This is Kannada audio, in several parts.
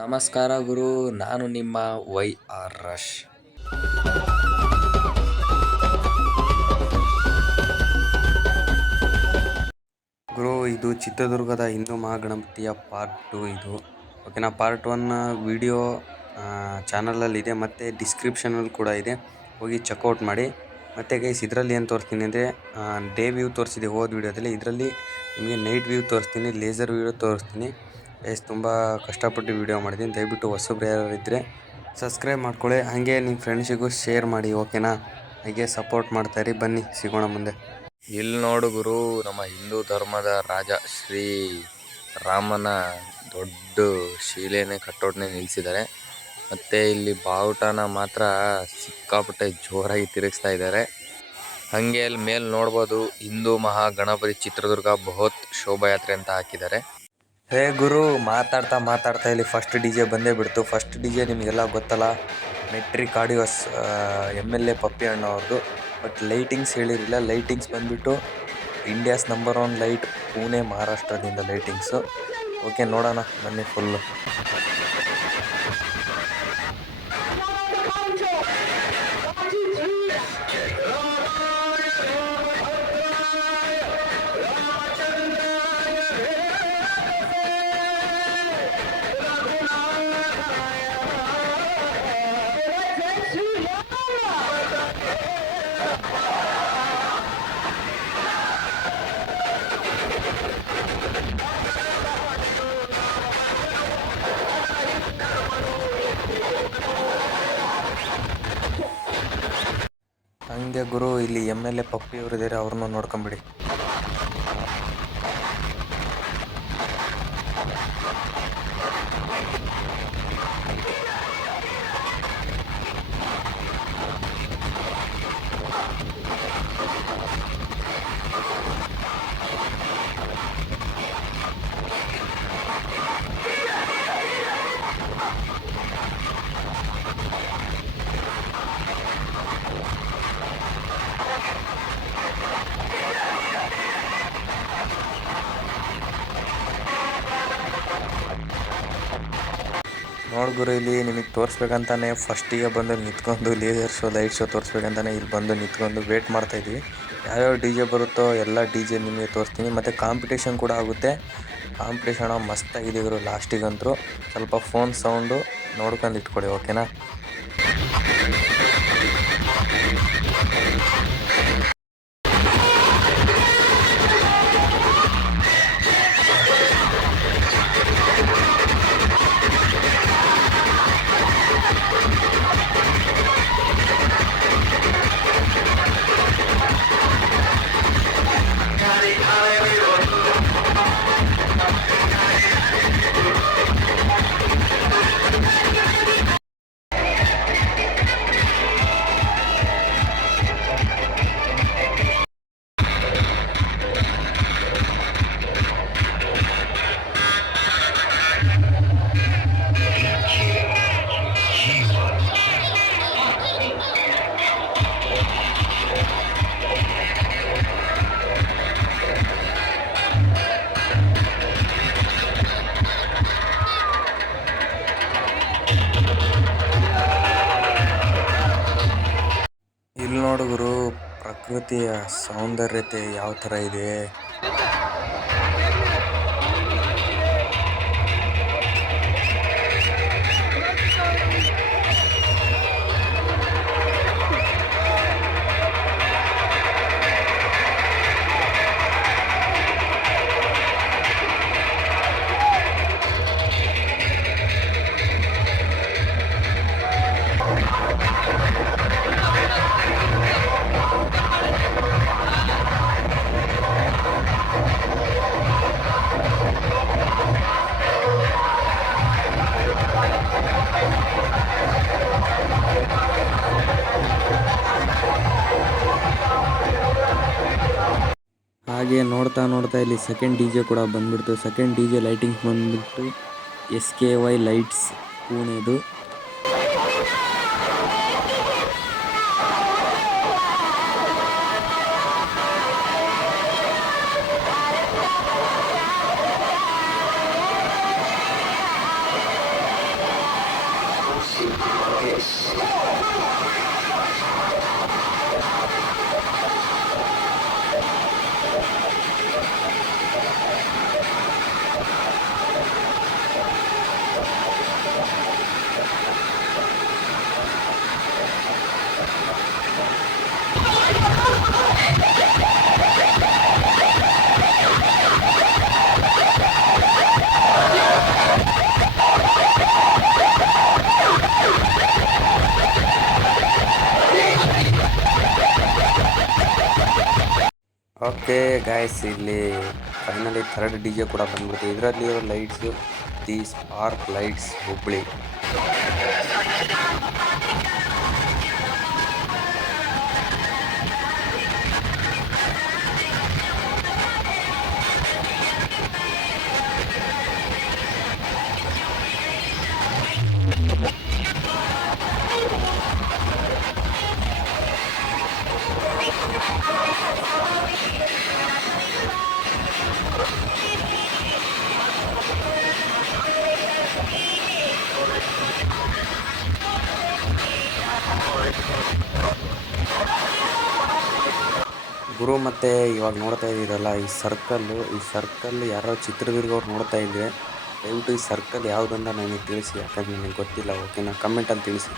ನಮಸ್ಕಾರ ಗುರು, ನಾನು ನಿಮ್ಮ ವೈ.ಆರ್. ರಶ್. ಗುರು, ಇದು ಚಿತ್ರದುರ್ಗದ ಹಿಂದೂ ಮಹಾಗಣಪತಿಯ ಪಾರ್ಟ್ 2 ಇದು. ಓಕೆನಾ. ಪಾರ್ಟ್ 1 ವಿಡಿಯೋ ಚಾನಲಲ್ಲಿ ಇದೆ, ಮತ್ತು ಡಿಸ್ಕ್ರಿಪ್ಷನಲ್ಲಿ ಕೂಡ ಇದೆ, ಹೋಗಿ ಚೆಕ್ಔಟ್ ಮಾಡಿ. ಮತ್ತು ಗೈಸ್, ಇದರಲ್ಲಿ ಏನು ತೋರಿಸ್ತೀನಿ ಅಂದರೆ, ಡೇ ವ್ಯೂ ತೋರಿಸಿದೆ ಹೋದ ವಿಡಿಯೋದಲ್ಲಿ. ಇದರಲ್ಲಿ ನಿಮಗೆ ನೈಟ್ ವ್ಯೂ ತೋರಿಸ್ತೀನಿ, ಲೇಸರ್ ವ್ಯೂ ತೋರಿಸ್ತೀನಿ. ಗೈಸ್, ತುಂಬ ಕಷ್ಟಪಟ್ಟು ವಿಡಿಯೋ ಮಾಡಿದ್ದೀನಿ. ದಯವಿಟ್ಟು ಹೊಸಬ್ರು ಯಾರು ಇದ್ದರೆ ಸಬ್ಸ್ಕ್ರೈಬ್ ಮಾಡ್ಕೊಳ್ಳಿ, ಹಾಗೆ ನಿಮ್ಮ ಫ್ರೆಂಡ್ಸಿಗೂ ಶೇರ್ ಮಾಡಿ. ಓಕೆನಾ. ಹಾಗೆ ಸಪೋರ್ಟ್ ಮಾಡ್ತಾಯಿರಿ. ಬನ್ನಿ ಸಿಗೋಣ ಮುಂದೆ. ಇಲ್ಲಿ ನೋಡು ಗುರು, ನಮ್ಮ ಹಿಂದೂ ಧರ್ಮದ ರಾಜ ಶ್ರೀ ರಾಮನ ದೊಡ್ಡ ಶಿಲೆನೇ ಕಟ್ಟೋಟನೆ ನಿಲ್ಲಿಸಿದ್ದಾರೆ. ಮತ್ತು ಇಲ್ಲಿ ಬಾವುಟನ ಮಾತ್ರ ಸಿಕ್ಕಾಪಟ್ಟೆ ಜೋರಾಗಿ ತಿರುಗಿಸ್ತಾ ಇದ್ದಾರೆ. ಹಾಗೆ ಅಲ್ಲಿ ಮೇಲೆ ನೋಡ್ಬೋದು, ಹಿಂದೂ ಮಹಾಗಣಪತಿ ಚಿತ್ರದುರ್ಗ ಬೃಹತ್ ಶೋಭಾಯಾತ್ರೆ ಅಂತ ಹಾಕಿದ್ದಾರೆ. ಹೇ ಗುರು, ಮಾತಾಡ್ತಾ ಇಲ್ಲಿ ಫಸ್ಟ್ DJ ಬಂದೇ ಬಿಡ್ತು. ಫಸ್ಟ್ DJ ನಿಮಗೆಲ್ಲ ಗೊತ್ತಲ್ಲ, ಮೆಟ್ರಿಕ್ ಆಡಿಯೋಸ್ MLA ಪಪ್ಪಿ ಅಣ್ಣ ಅವ್ರದ್ದು. ಬಟ್ ಲೈಟಿಂಗ್ಸ್ ಹೇಳಿರಲಿಲ್ಲ. ಲೈಟಿಂಗ್ಸ್ ಬಂದುಬಿಟ್ಟು ಇಂಡಿಯಾಸ್ ನಂಬರ್ 1 ಲೈಟ್, ಪುಣೆ ಮಹಾರಾಷ್ಟ್ರದಿಂದ ಲೈಟಿಂಗ್ಸು. ಓಕೆ, ನೋಡೋಣ ಬನ್ನಿ ಫುಲ್ಲು. ಹಂಗೆ ಗುರು, ಇಲ್ಲಿ MLA ಪಪ್ಪಿ ಅವರು ಇದ್ದಾರೆ, ಅವ್ರನ್ನ ನೋಡ್ಕೊಂಬಿಡಿ. ನೋಡ್ಗುರು, ಇಲ್ಲಿ ನಿಮಗೆ ತೋರಿಸ್ಬೇಕಂತಾನೆ ಫಸ್ಟಿಗೆ ಬಂದು ನಿಂತ್ಕೊಂಡು ಲೇಸರ್ ಶೋ, ಲೈಟ್ ಶೋ ತೋರಿಸ್ಬೇಕಂತಾನೆ ಇಲ್ಲಿ ಬಂದು ನಿಂತ್ಕೊಂಡು ವೇಟ್ ಮಾಡ್ತಾಯಿದ್ವಿ. ಯಾವ್ಯಾವ DJ ಬರುತ್ತೋ ಎಲ್ಲ DJ ನಿಮಗೆ ತೋರಿಸ್ತೀನಿ. ಮತ್ತು ಕಾಂಪಿಟೇಷನ್ ಕೂಡ ಆಗುತ್ತೆ. ಕಾಂಪಿಟೇಷನ್ ಮಸ್ತಾಗಿದೆ ಗುರು. ಲಾಸ್ಟಿಗಂತೂ ಸ್ವಲ್ಪ ಫೋನ್ ಸೌಂಡು ನೋಡ್ಕೊಂಡು ಇಟ್ಕೊಳ್ಳಿ. ಓಕೆನಾ. ಇಲ್ಲಿ ನೋಡು ಗುರು, ಪ್ರಕೃತಿಯ ಸೌಂದರ್ಯತೆ ಯಾವ ಥರ ಇದೆ. ಹಾಗೆ ನೋಡ್ತಾ ಇಲ್ಲಿ ಸೆಕೆಂಡ್ DJ ಕೂಡ ಬಂದ್ಬಿಡ್ತು. ಸೆಕೆಂಡ್ DJ ಲೈಟಿಂಗ್ಸ್ ಬಂದ್ಬಿಟ್ಟು SKY ಲೈಟ್ಸ್ ಪುಣೆದು. ಓಕೆ ಗಾಯ್ಸ್, ಇಲ್ಲಿ ಫೈನಲಿ ಥರ್ಡ್ DJ ಕೂಡ ಬಂದ್ಬಿಡುತ್ತೆ. ಇದರಲ್ಲಿರೋ lights the spark lights Hubballi. ಗುರು ಮತ್ತು ಇವಾಗ ನೋಡ್ತಾ ಇದ್ದೀರಲ್ಲ ಈ ಸರ್ಕಲ್ ಯಾರೋ ಚಿತ್ರದುರ್ಗವ್ರು ನೋಡ್ತಾ ಇದ್ದರೆ ದಯವಿಟ್ಟು ಈ ಸರ್ಕಲ್ ಯಾವುದಂತ ನನಗೆ ತಿಳಿಸಿ, ಯಾಕಂದರೆ ನನಗೆ ಗೊತ್ತಿಲ್ಲ. ಓಕೆನಾ, ಕಮೆಂಟಲ್ಲಿ ತಿಳಿಸಿ.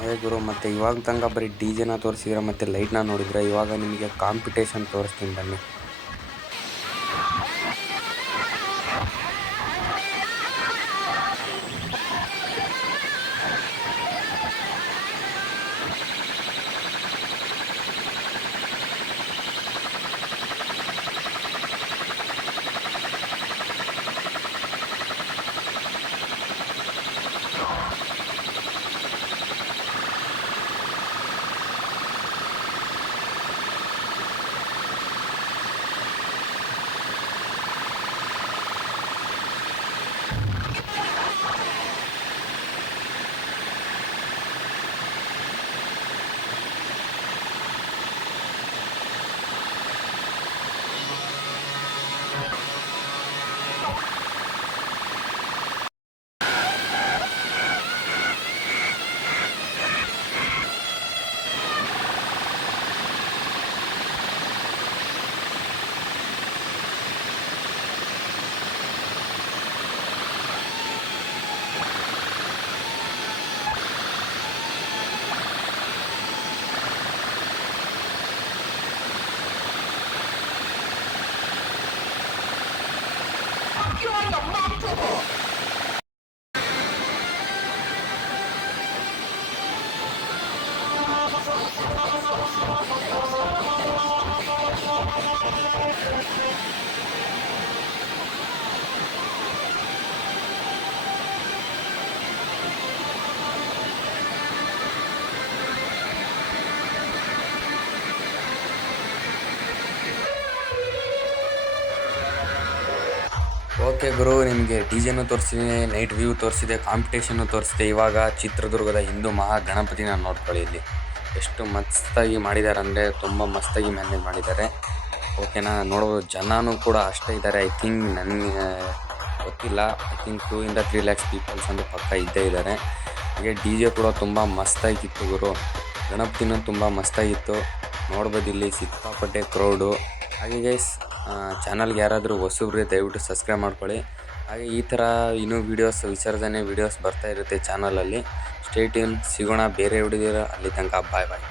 ಅದೇ ಗುರು, ಮತ್ತು ಇವಾಗ ತನಕ ಬರೀ DJನ ತೋರಿಸಿದ್ರೆ ಮತ್ತು ಲೈಟ್ನ ನೋಡಿದರೆ, ಇವಾಗ ನಿಮಗೆ ಕಾಂಪಿಟೇಷನ್ ತೋರಿಸ್ತೀನಿ ಬನ್ನಿ. ಓಕೆ ಗುರು, ನಿಮಗೆ DJನೂ ತೋರಿಸಿದೆ, ನೈಟ್ ವ್ಯೂ ತೋರಿಸಿದೆ, ಕಾಂಪಿಟೇಷನ್ನು ತೋರಿಸಿದೆ. ಇವಾಗ ಚಿತ್ರದುರ್ಗದ ಹಿಂದೂ ಮಹಾಗಣಪತಿನ ನೋಡ್ಕೊಳ್ಳಿ. ಇಲ್ಲಿ ಎಷ್ಟು ಮಸ್ತಾಗಿ ಮಾಡಿದ್ದಾರೆ ಅಂದರೆ ತುಂಬ ಮಸ್ತಾಗಿ ಮ್ಯಾನೇಜ್ ಮಾಡಿದ್ದಾರೆ. ಓಕೆನಾ, ನೋಡ್ಬೋದು. ಜನನೂ ಕೂಡ ಅಷ್ಟೇ ಇದ್ದಾರೆ. ಐ ಥಿಂಕ್ ನನಗೆ ಗೊತ್ತಿಲ್ಲ, I think 2 to 3 lakhs peoples ಅಂದರೆ ಪಕ್ಕ ಇದ್ದೇ ಇದ್ದಾರೆ. ಹಾಗೆ DJ ಕೂಡ ತುಂಬ ಮಸ್ತಾಗಿತ್ತು ಗುರು. ಗಣಪತಿನೂ ತುಂಬ ಮಸ್ತಾಗಿತ್ತು. ನೋಡ್ಬೋದು ಇಲ್ಲಿ ಸಿಕ್ಕಾಪಟ್ಟೆ ಕ್ರೌಡು. ಹಾಗೆ ಗೈಸ್, ಚಾನಲ್ಗೆ ಯಾರಾದರೂ ಹೊಸಬ್ರೆ ದಯವಿಟ್ಟು ಸಬ್ಸ್ಕ್ರೈಬ್ ಮಾಡ್ಕೊಳ್ಳಿ. ಹಾಗೆ ಈ ಥರ ಇನ್ನೂ ವಿಸರ್ಜನೆ ವೀಡಿಯೋಸ್ ಬರ್ತಾ ಇರುತ್ತೆ ಚಾನಲಲ್ಲಿ. Stay tune. ಸಿಗೋಣ ಬೇರೆ ವಿಡಿಯೋದಲ್ಲಿ. ಅಲ್ಲಿ ತನಕ ಬಾಯ್ ಬಾಯ್.